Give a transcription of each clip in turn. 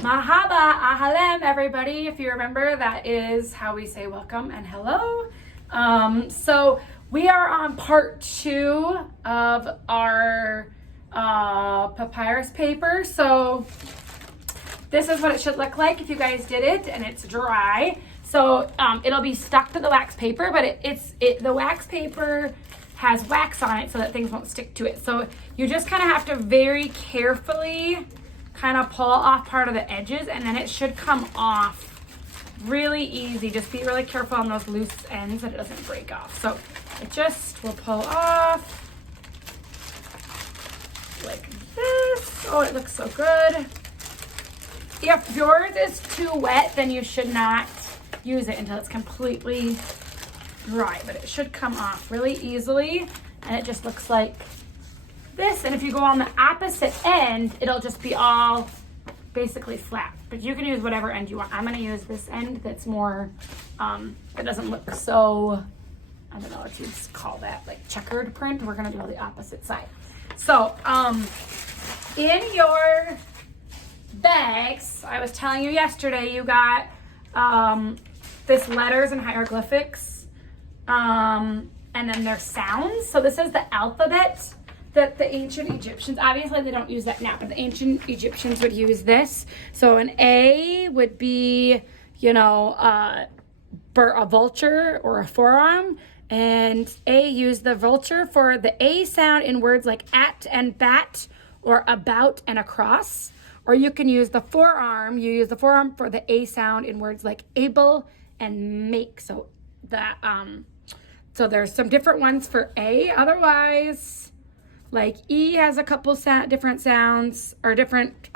Mahaba, ahalem, everybody. If you remember, that is how we say welcome and hello. So we are on part 2 of our papyrus paper. So this is what it should look like if you guys did it and it's dry. So it'll be stuck to the wax paper, but the wax paper has wax on it so that things won't stick to it. So you just kind of have to very carefully kind of pull off part of the edges, and then it should come off really easy. Just be really careful on those loose ends that it doesn't break off. So it just will pull off like this. Oh, it looks so good. If yours is too wet, then you should not use it until it's completely dry, but it should come off really easily, and it just looks like this. And if you go on the opposite end, it'll just be all basically flat, but you can use whatever end you want. I'm going to use this end that's more it doesn't look so, I don't know what you'd call that, like checkered print. We're going to do the opposite side. So in your bags, I was telling you yesterday, you got this letters and hieroglyphics, and then there's sounds. So this is the alphabet that the ancient Egyptians, obviously they don't use that now, but the ancient Egyptians would use this. So an A would be, you know, a vulture or a forearm, and A used the vulture for the A sound in words like at and bat, or about and across. Or you can use the forearm, you use the forearm for the A sound in words like able and make. So that, so there's some different ones for A. Otherwise, like E has a couple different sounds or different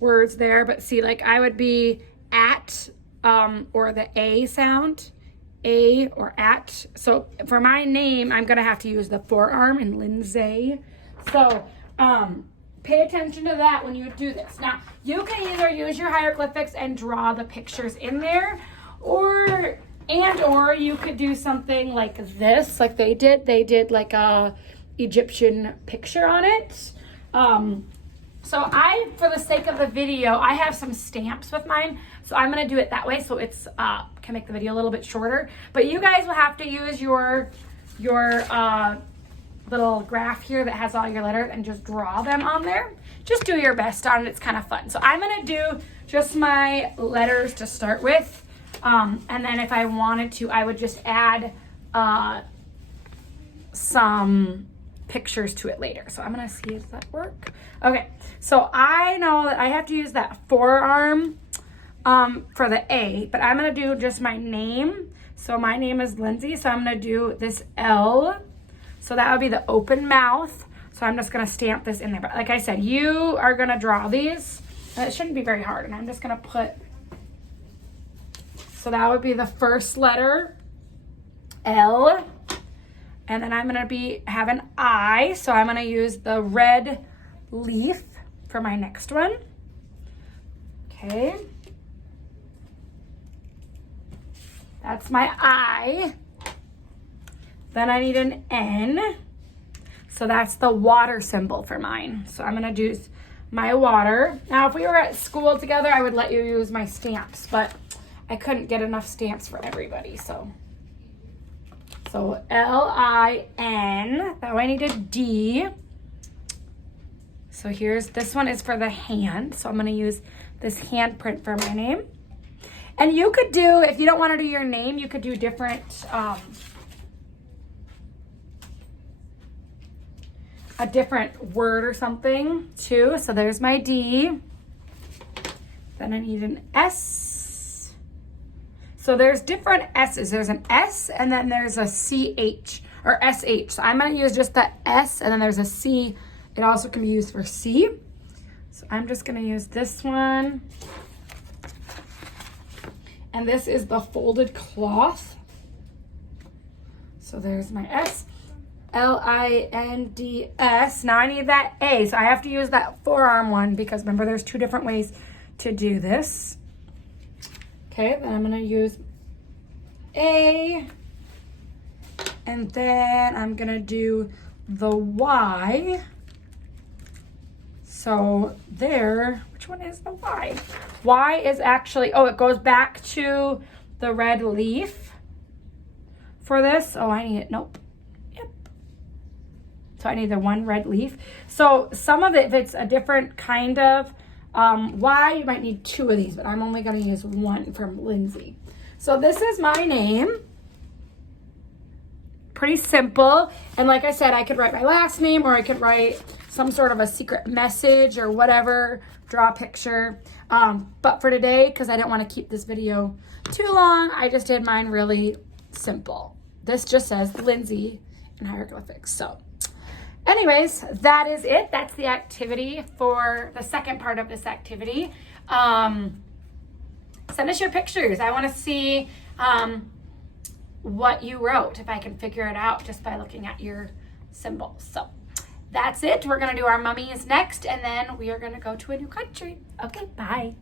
words there. But see, like I would be at or the A sound, A or at. So for my name, I'm gonna have to use the forearm in Lindsay. So pay attention to that when you do this. Now, you can either use your hieroglyphics and draw the pictures in there, or you could do something like this, like they did. They did like a Egyptian picture on it. So for the sake of the video, I have some stamps with mine, so I'm gonna do it that way, so it's can make the video a little bit shorter. But you guys will have to use your little graph here that has all your letters and just draw them on there. Just do your best on it. It's kind of fun. So I'm gonna do just my letters to start with, and then if I wanted to, I would just add some pictures to it later. So I'm gonna see if that works. Okay, so I know that I have to use that forearm for the A, but I'm gonna do just my name. So my name is Lindsay, so I'm gonna do this L. So that would be the open mouth. So I'm just gonna stamp this in there. But like I said, you are gonna draw these. It shouldn't be very hard. And I'm just gonna put, so that would be the first letter, L. And then I'm gonna have an I. So I'm gonna use the red leaf for my next one. Okay. That's my I. Then I need an N. So that's the water symbol for mine. So I'm gonna do my water. Now, if we were at school together, I would let you use my stamps, but I couldn't get enough stamps for everybody, so L-I-N. Now I need a D. So this one is for the hand. So I'm gonna use this handprint for my name. And you could do, if you don't wanna do your name, you could do different, a different word or something too. So there's my D. Then I need an S. So there's different S's. There's an S and then there's a CH or SH. So I'm gonna use just the S and then there's a C. It also can be used for C. So I'm just gonna use this one. And this is the folded cloth. So there's my S. L-I-N-D-S. Now I need that A, so I have to use that forearm one because remember there's 2 different ways to do this. Okay, then I'm gonna use A, and then I'm gonna do the Y. So there, which one is the Y? Y is actually, oh, it goes back to the red leaf for this. Oh, I need it, nope. Yep. So I need the one red leaf. So some of it, if it's a different kind of Y, you might need 2 of these, but I'm only gonna use 1 from Lindsay. So this is my name. Pretty simple. And like I said, I could write my last name, or I could write some sort of a secret message or whatever, draw a picture. But for today, because I didn't want to keep this video too long, I just did mine really simple. This just says Lindsay in hieroglyphics. So anyways, that is it. That's the activity for the second part of this activity. Send us your pictures. I want to see what you wrote, if I can figure it out just by looking at your symbols. So that's it. We're going to do our mummies next, and then we are going to go to a new country. Okay, bye.